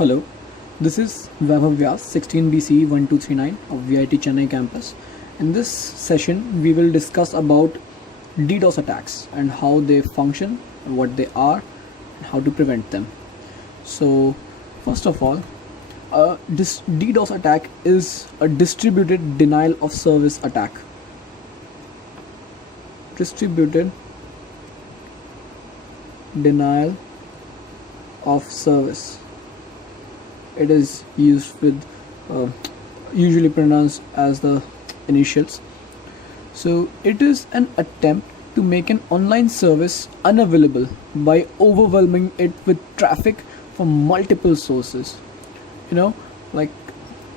Hello, this is Vaibhav Vyas, 16BC 1239 of VIT Chennai campus. In this session, we will discuss about DDoS attacks and how they function, what they are, and how to prevent them. So, first of all, this DDoS attack is a distributed denial of service attack. Distributed denial of service. It is used with usually pronounced as the initials. So it is an attempt to make an online service unavailable by overwhelming it with traffic from multiple sources. Like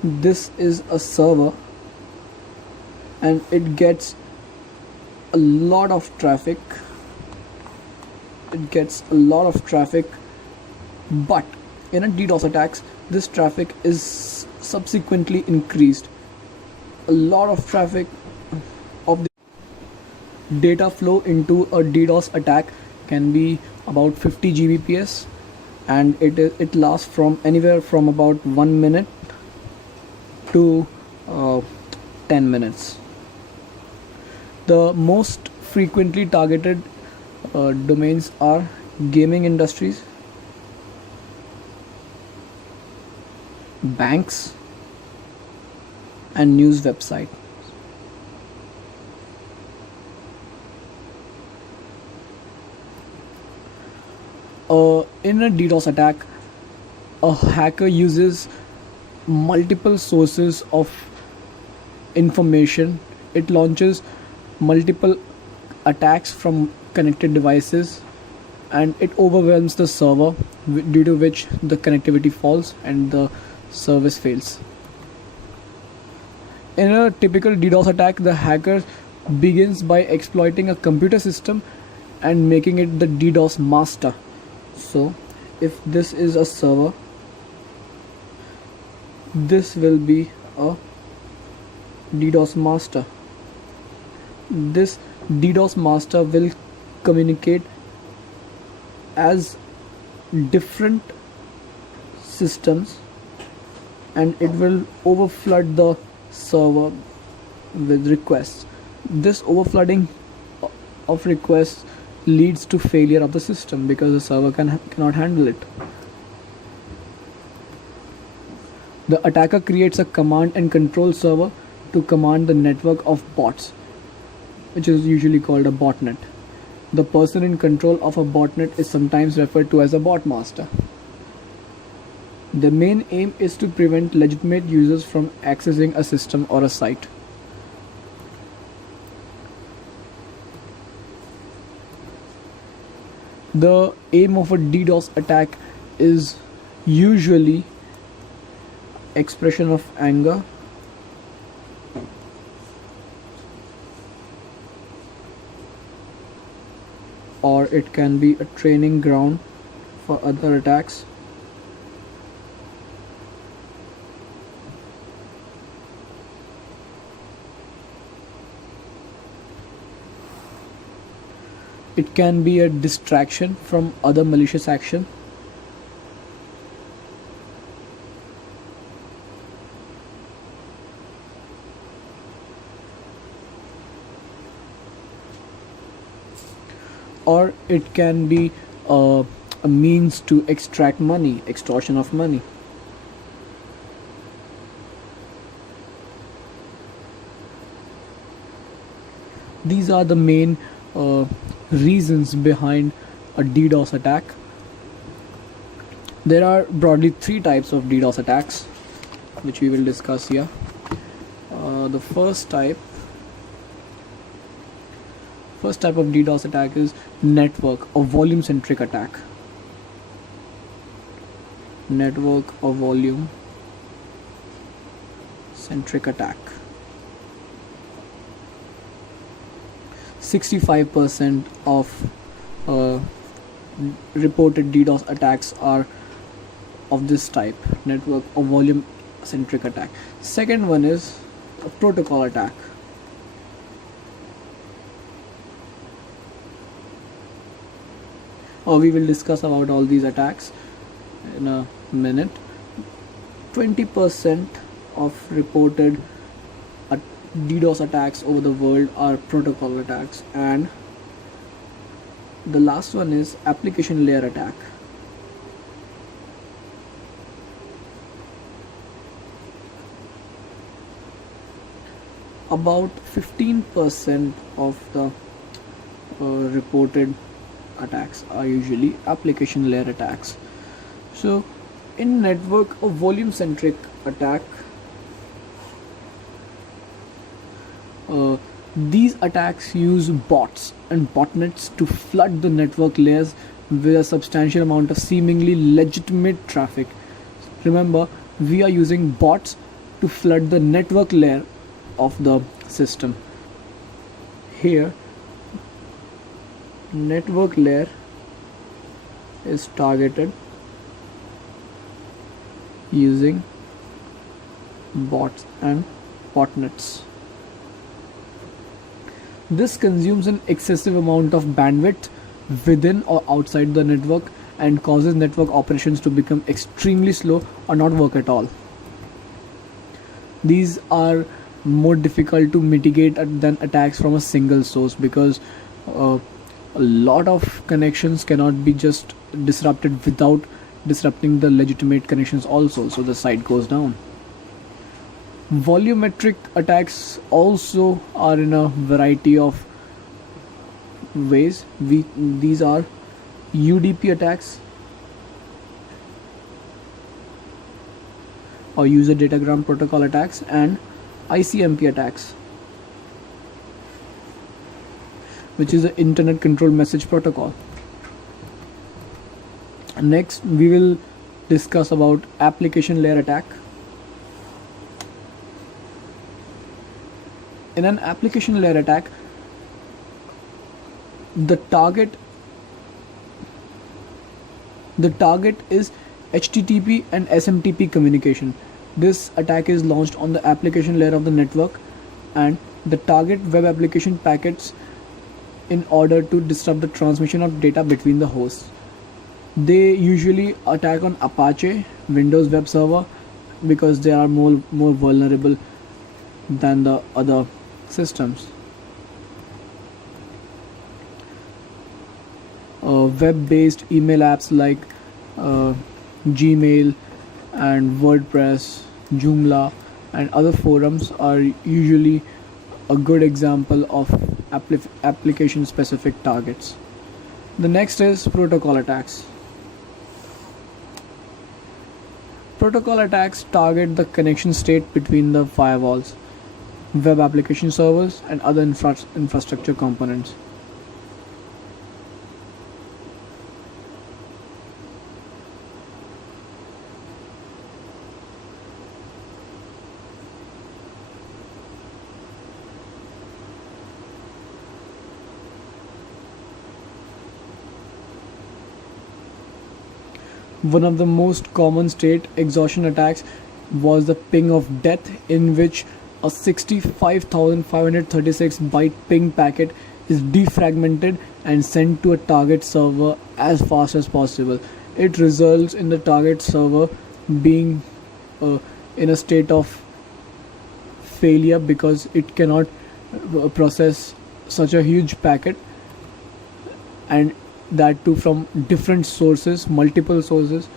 this is a server and it gets a lot of traffic. But in a DDoS attacks, this traffic is subsequently increased. A lot of traffic of the data flow into a DDoS attack can be about 50 Gbps, and it lasts from anywhere from about 1 minute to 10 minutes. The most frequently targeted domains are gaming industries, banks, and news website. In a DDoS attack, a hacker uses multiple sources of information. It launches multiple attacks from connected devices, and it overwhelms the server, due to which the connectivity falls and the service fails. In a typical DDoS attack, the hacker begins by exploiting a computer system and making it the DDoS master. So if this is a server, this will be a DDoS master. This DDoS master will communicate as different systems, and it will overflood the server with requests. This overflooding of requests leads to failure of the system because the server cannot handle it. The attacker creates a command and control server to command the network of bots, which is usually called a botnet. The person in control of a botnet is sometimes referred to as a bot master. The main aim is to prevent legitimate users from accessing a system or a site. The aim of a DDoS attack is usually expression of anger, or it can be a training ground for other attacks. It can be a distraction from other malicious action. Or it can be a means to extract money, extortion of money. These are the main reasons behind a DDoS attack. There are broadly 3 types of DDoS attacks, which we will discuss here. The first type of DDoS attack is network or volume centric attack. Network or volume centric attack. 65% of reported DDoS attacks are of this type, network or volume centric attack. Second one is a protocol attack. We will discuss about all these attacks in a minute. 20% of reported DDoS attacks over the world are protocol attacks, and the last one is application layer attack. About 15% of the reported attacks are usually application layer attacks. So in network, a volume centric attack, these attacks use bots and botnets to flood the network layers with a substantial amount of seemingly legitimate traffic. Remember, we are using bots to flood the network layer of the system. Here, network layer is targeted using bots and botnets. This consumes an excessive amount of bandwidth within or outside the network and causes network operations to become extremely slow or not work at all. These are more difficult to mitigate than attacks from a single source, because a lot of connections cannot be just disrupted without disrupting the legitimate connections also, so the site goes down. Volumetric attacks also are in a variety of ways. These are UDP attacks, or user datagram protocol attacks, and ICMP attacks, which is the Internet Control Message Protocol. Next, we will discuss about application layer attack. In an application layer attack, the target is HTTP and SMTP communication. This attack is launched on the application layer of the network and the target web application packets in order to disrupt the transmission of data between the hosts. They usually attack on Apache, Windows web server, because they are more vulnerable than the other systems. Web-based email apps like Gmail and WordPress, Joomla, and other forums are usually a good example of application-specific targets. The next is protocol attacks. Protocol attacks target the connection state between the firewalls, web application servers, and other infrastructure components. One of the most common state exhaustion attacks was the ping of death, in which a 65,536 byte ping packet is defragmented and sent to a target server as fast as possible. It results in the target server being in a state of failure because it cannot process such a huge packet, and that too from different sources, multiple sources.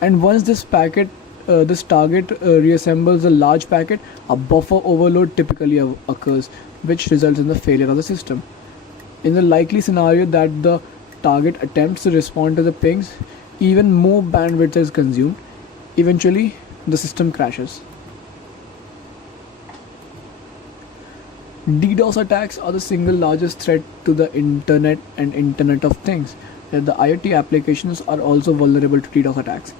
And once this target reassembles a large packet, a buffer overload typically occurs, which results in the failure of the system. In the likely scenario that the target attempts to respond to the pings, even more bandwidth is consumed. Eventually, the system crashes. DDoS attacks are the single largest threat to the internet and Internet of Things. Yet the IoT applications are also vulnerable to DDoS attacks.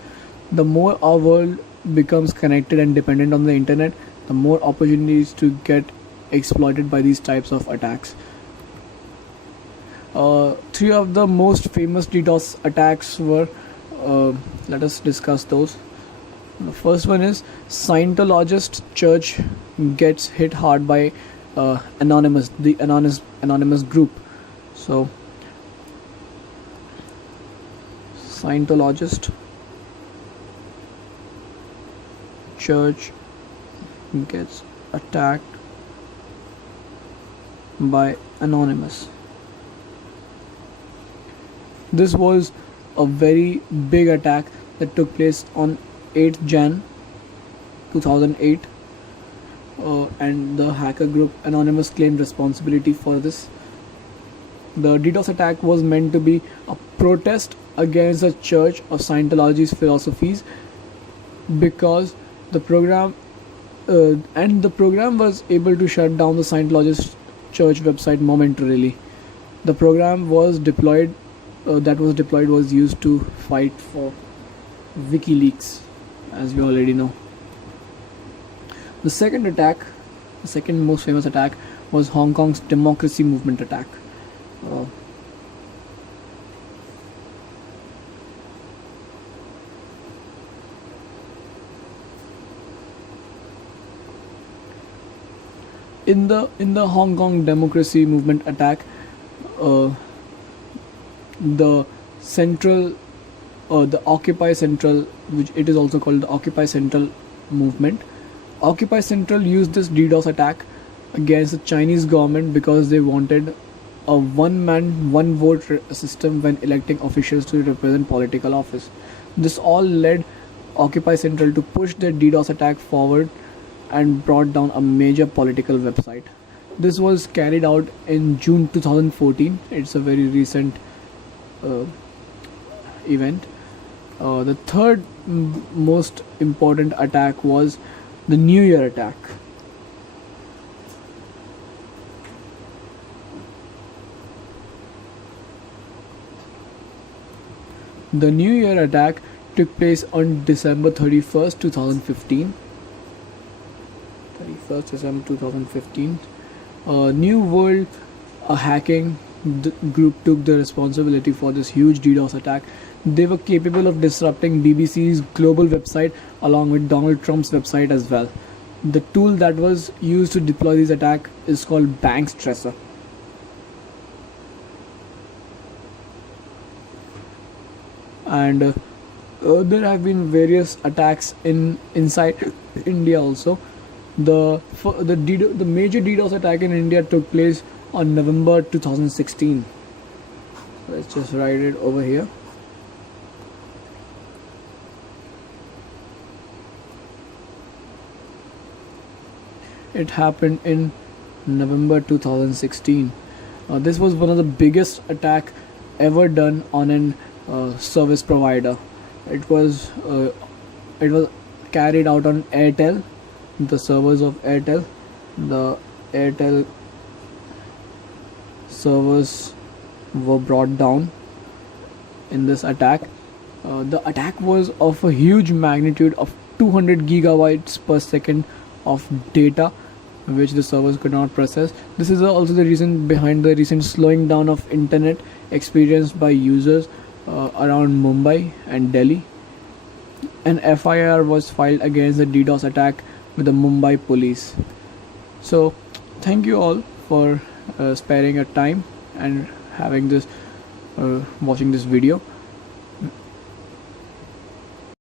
The more our world becomes connected and dependent on the internet, the more opportunities to get exploited by these types of attacks. Three of the most famous DDoS attacks were, let us discuss those. The first one is Scientologist church gets hit hard by the anonymous group. So Scientologist church gets attacked by Anonymous. This was a very big attack that took place on 8th Jan 2008, and the hacker group Anonymous claimed responsibility for this. The DDoS attack was meant to be a protest against the Church of Scientology's philosophies, because the program was able to shut down the Scientologist church website momentarily. The program was deployed was used to fight for WikiLeaks, as we already know. The second most famous attack, was Hong Kong's democracy movement attack. In the Hong Kong democracy movement attack, the Occupy Central, which it is also called the Occupy Central movement. Occupy Central used this DDoS attack against the Chinese government because they wanted a one man, one vote system when electing officials to represent political office. This all led Occupy Central to push their DDoS attack forward and brought down a major political website. This was carried out in June 2014. It's a very recent event. The third most important attack was the New Year attack. The New Year attack took place on December 31st, 2015. 31st December 2015. New World hacking group took the responsibility for this huge DDoS attack. They were capable of disrupting BBC's global website along with Donald Trump's website as well. The tool that was used to deploy this attack is called Banks Tracer. And there have been various attacks inside India also. The major DDoS attack in India took place on November 2016. Let's just write it over here. It happened in November 2016. This was one of the biggest attack ever done on an service provider. It was carried out on Airtel, the servers of Airtel. The Airtel servers were brought down in this attack. The attack was of a huge magnitude of 200 gigabytes per second of data, which the servers could not process. This is also the reason behind the recent slowing down of internet experienced by users around Mumbai and Delhi. An FIR was filed against the DDoS attack with the Mumbai police. So thank you all for sparing your time and having this watching this video.